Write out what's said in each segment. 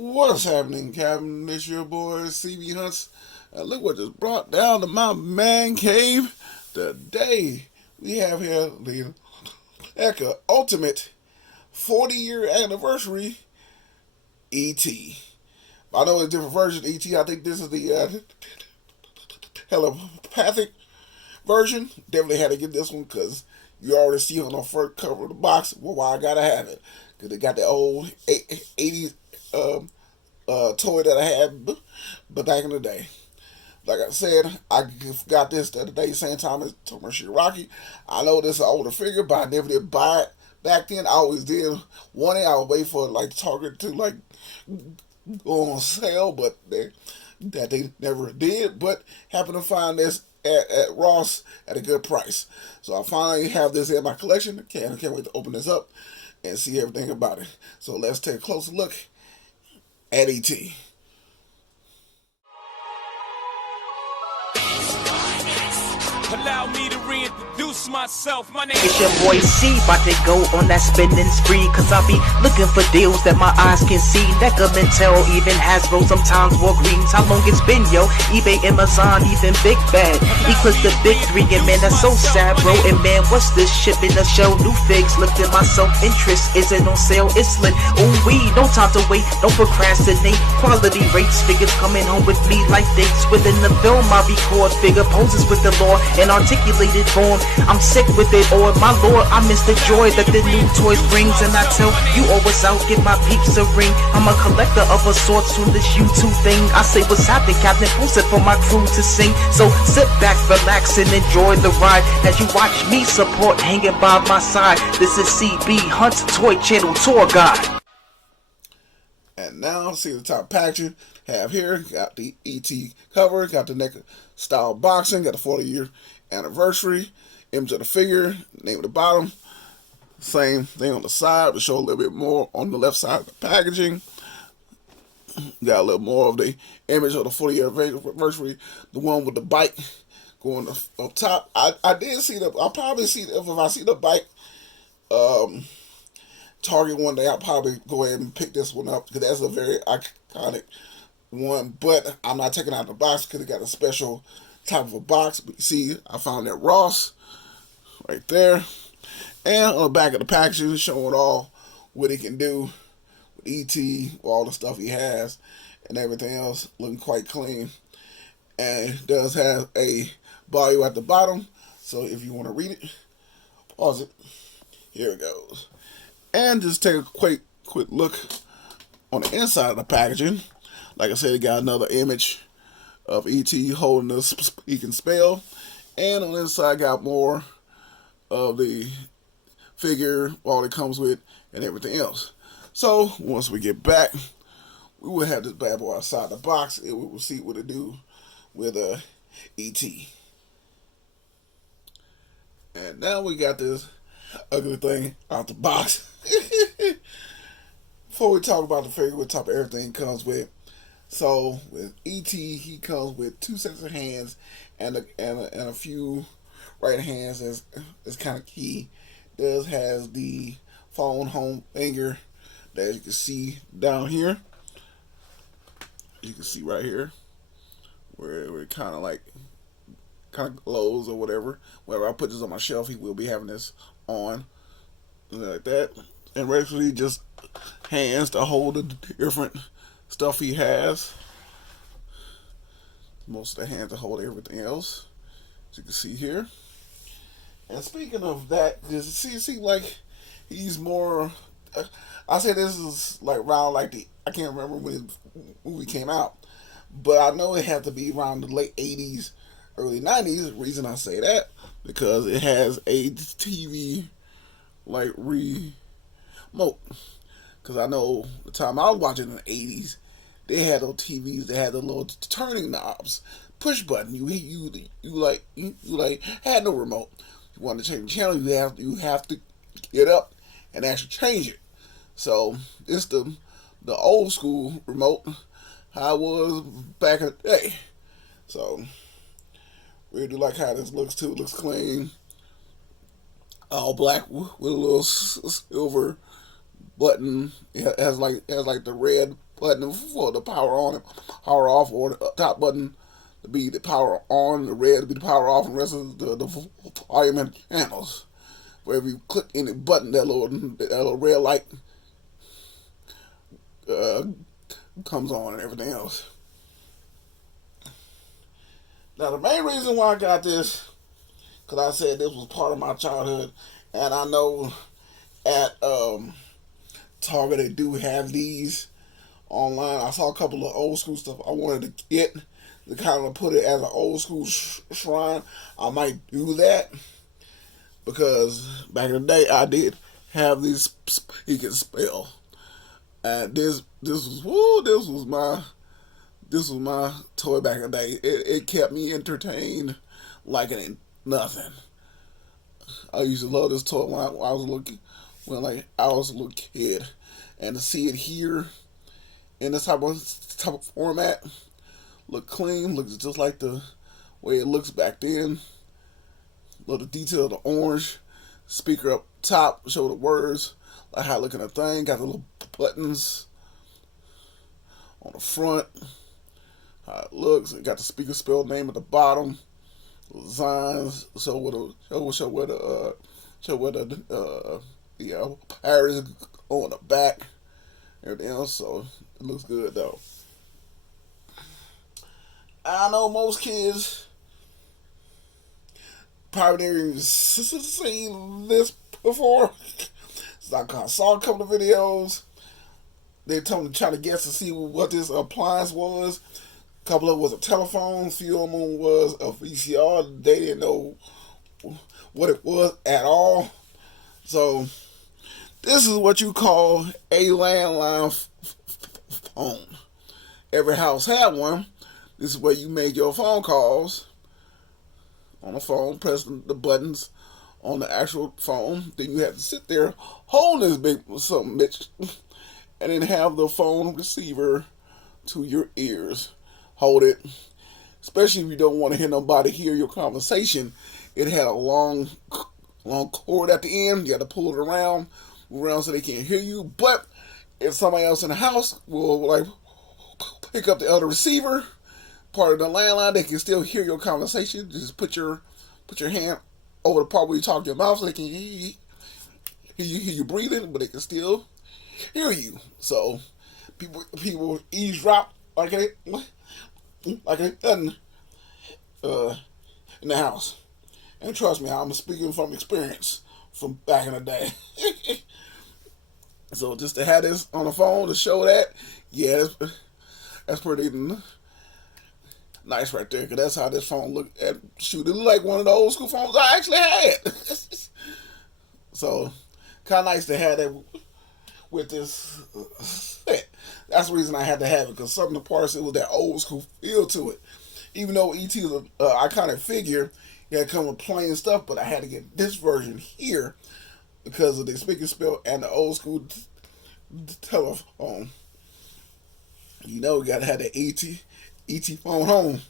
What's happening, Captain? This your boy cbhunts. Look what just brought down to my man cave today. We have here the Neca Ultimate 40-year anniversary ET. I know it's a different version of ET. I think this is the Telepathic version. Definitely had to get this one because you already see on the front cover of the box. Well, why I gotta have it? Because they got the old 80s toy that I had but back in the day. Like I said, I got this the other day, same time as Tomoshi Rocky. I know this is an older figure, but I never did buy it. Back then, I always did want it. I would wait for like Target to like go on sale, but they never did. But happened to find this at Ross at a good price. So I finally have this in my collection. Can't wait to open this up and see everything about it. So let's take a closer look at ET. Allow me to reintroduce myself. My name It's your boy C, about to go on that spending spree. Cause I be looking for deals that my eyes can see. Neca, Mentel, even Hasbro, sometimes Walgreens. How long it's been, yo? eBay, Amazon, even Big Bad. Equals the big three, and man, that's so sad, bro. And man, what's this shit in the show? New figs, lifting my self-interest. Is it on sale? It's lit. Ooh, we, no time to wait, don't procrastinate. Quality rates, figures coming home with me like dates. Within the film, I record figure poses with the law. An articulated form, I'm sick with it, or my lord, I miss the joy that the new toys brings. And I tell you always out, get my peeps a ring. I'm a collector of a sorts from this YouTube thing. I say what's happening, Captain, post it for my crew to sing. So sit back, relax, and enjoy the ride as you watch me support hanging by my side. This is CB Hunt's Toy Channel Tour Guide. And now, see the top packaging. Have here, got the ET cover, got the Neca style boxing, got the 40-year anniversary, image of the figure, name of the bottom, same thing on the side, but show a little bit more on the left side of the packaging. Got a little more of the image of the 40-year anniversary, the one with the bike going up top. I did see the, I'll probably see, if I see the bike Target one day, I'll probably go ahead and pick this one up because that's a very iconic one, but I'm not taking out the box because it got a special type of a box. But you see, I found that Ross right there, and on the back of the packaging, showing all what he can do with ET, all the stuff he has, and everything else, looking quite clean. And it does have a bio at the bottom, so if you want to read it, pause it. Here it goes, and just take a quick look on the inside of the packaging. Like I said, it got another image of ET holding the speaking spell. And on the inside, got more of the figure, all it comes with, and everything else. So, once we get back, we will have this bad boy outside the box, and we will see what it do with ET. And now we got this ugly thing out the box. Before we talk about the figure, we'll talk about everything it comes with. So with ET, he comes with 2 sets of hands and a few right hands. That's kind of key. Does has the phone home finger that you can see down here. You can see right here where it kind of glows or whatever. Whenever I put this on my shelf, he will be having this on like that. And basically just hands to hold the different stuff he has. Most of the hands to hold everything else, as you can see here. And speaking of that, it seems like he's more. I say this is like around like I can't remember when the movie came out, but I know it had to be around the late '80s, early '90s. The reason I say that because it has a TV like remote. Because I know the time I was watching in the 80s, they had those TVs that had the little turning knobs, push button. You had no remote. You want to change the channel, you have to get up and actually change it. So it's the old school remote, how it was back in the day. So really do like how this looks too. It looks clean, all black with a little silver button. It has like the red button for the power on and power off, or the top button to be the power on, the red to be the power off, and the rest of the volume and channels. Wherever you click any button, that little red light comes on and everything else. Now, the main reason why I got this, because I said this was part of my childhood, and I know at Target they do have these online. I saw a couple of old school stuff I wanted to get to kind of put it as an old school shrine. I might do that because back in the day I did have these he can spell, and this was my toy back in the day. It kept me entertained like it ain't nothing. I used to love this toy when I was a little kid, and to see it here in this type of format, look clean, looks just like the way it looks back then. Love the detail of the orange speaker up top, show the words, like how looking at thing. Got the little buttons on the front, how it looks. It got the speaker spell name at the bottom. Designs show where the Paris on the back, everything else. So it looks good though. I know most kids probably never even seen this before. So I saw a couple of videos. They told me to try to guess to see what this appliance was. A couple of it was a telephone. A few of them was a VCR. They didn't know what it was at all. So this is what you call a landline phone. Every house had one. This is where you make your phone calls on the phone, press the buttons on the actual phone. Then you have to sit there, hold this big something, bitch, and then have the phone receiver to your ears. Hold it. Especially if you don't want to hear nobody hear your conversation. It had a long cord at the end. You had to pull it around so they can't hear you. But if somebody else in the house will like pick up the other receiver, part of the landline, they can still hear your conversation. Just put your hand over the part where you talk to your mouth so they can hear you breathing, but they can still hear you. So people eavesdrop like it doesn't in the house. And trust me, I'm speaking from experience from back in the day. So just to have this on the phone to show that, yeah, that's pretty nice right there, because that's how this phone looked at. Shoot, it looked like one of the old school phones I actually had. So kind of nice to have that with this set. That's the reason I had to have it, because some of the parts, it was that old school feel to it. Even though E.T. is an iconic figure, it had come with plain stuff, but I had to get this version here because of the speaking spell and the old school telephone. You know, you gotta have the E.T. phone home.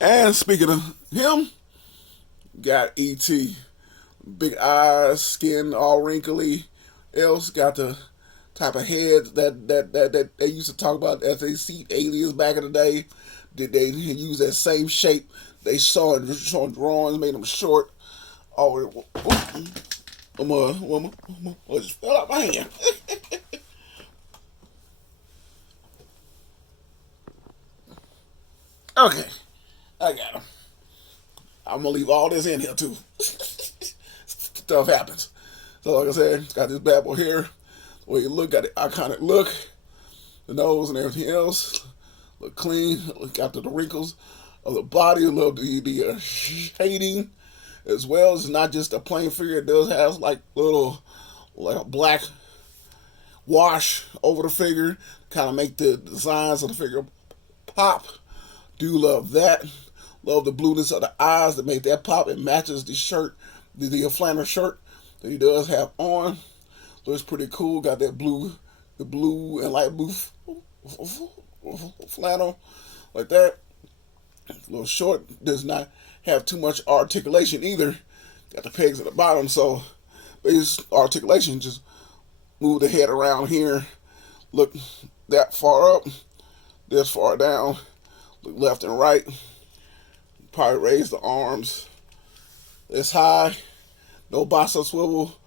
And speaking of him, got E.T. Big eyes, skin all wrinkly. Else got the type of head that they used to talk about as they see aliens back in the day. Did they use that same shape they saw in drawings, made them short? Oh, I just fell out my hand. Okay, I got him. I'm gonna leave all this in here too. Stuff happens. So like I said, got this bad boy here. The way you look, got the iconic look, the nose and everything else. Look clean. Got the wrinkles of the body. Love the shading as well. It's not just a plain figure. It does have like a black wash over the figure, kind of make the designs of the figure pop. Do love that. Love the blueness of the eyes that make that pop. It matches the shirt, the flannel shirt that he does have on. So it's pretty cool. Got that the blue and light blue flannel like that. A little short. Does not have too much articulation either. Got the pegs at the bottom, so base articulation. Just move the head around here look that far up, this far down, look left and right. Probably raise the arms this high. No bicep swivel.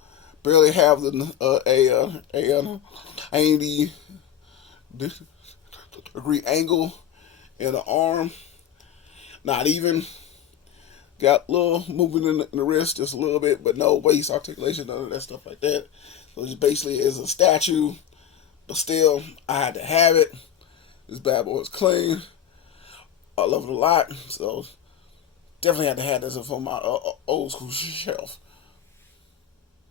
Barely have a 90 degree angle in the arm. Not even. Got a little movement in the wrist, just a little bit, but no waist articulation, none of that stuff like that. So it just basically is a statue, but still, I had to have it. This bad boy is clean. I love it a lot, so definitely had to have this on my old school shelf.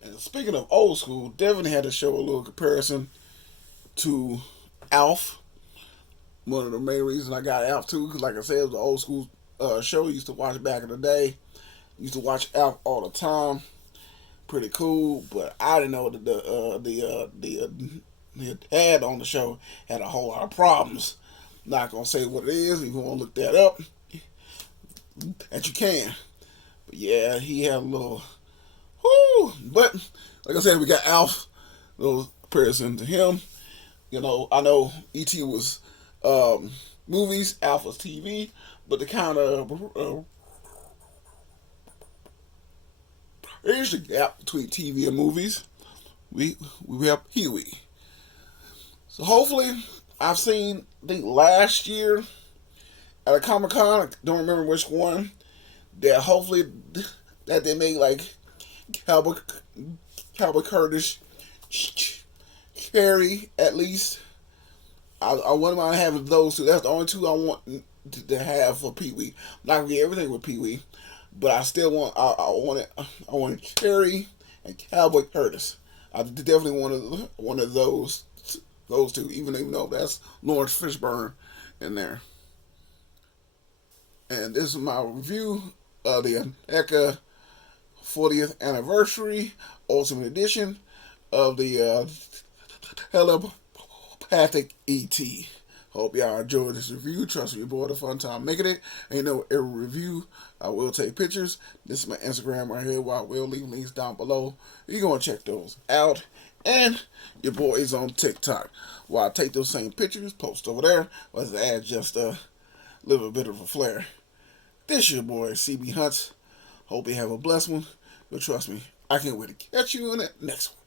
And speaking of old school, definitely had to show a little comparison to Alf. One of the main reasons I got Alf too, because like I said, it was an old school show I used to watch back in the day. Used to watch Alf all the time. Pretty cool, but I didn't know that the ad on the show had a whole lot of problems. Not gonna say what it is. If you want to look that up, that you can. But yeah, he had a little. Whoo! But like I said, we got Alf. Little comparison to him. You know, I know ET was movies, Alf was TV, but the kind of there's the gap between TV and movies. We have Pee-wee. So hopefully, I've seen, I think last year at a Comic-Con, I don't remember which one, that hopefully that they made like Cowboy Curtis Cherry at least. I wouldn't mind having those two. That's the only two I want to have for Pee-wee. I'm not gonna get everything with Pee-wee, but I still want I want Cherry and Cowboy Curtis. I definitely want one of those two, even though that's Lawrence Fishburne in there. And this is my review of the Neca 40th anniversary Ultimate Edition of the Telepathic ET. Hope y'all enjoyed this review. Trust me, you boy, had a fun time making it. And you know, every review, I will take pictures. This is my Instagram right here, where I will leave links down below. You're going to check those out. And your boy is on TikTok, where I take those same pictures, post over there, but add just a little bit of a flair. This your boy, CB Hunts. Hope you have a blessed one. But trust me, I can't wait to catch you in the next one.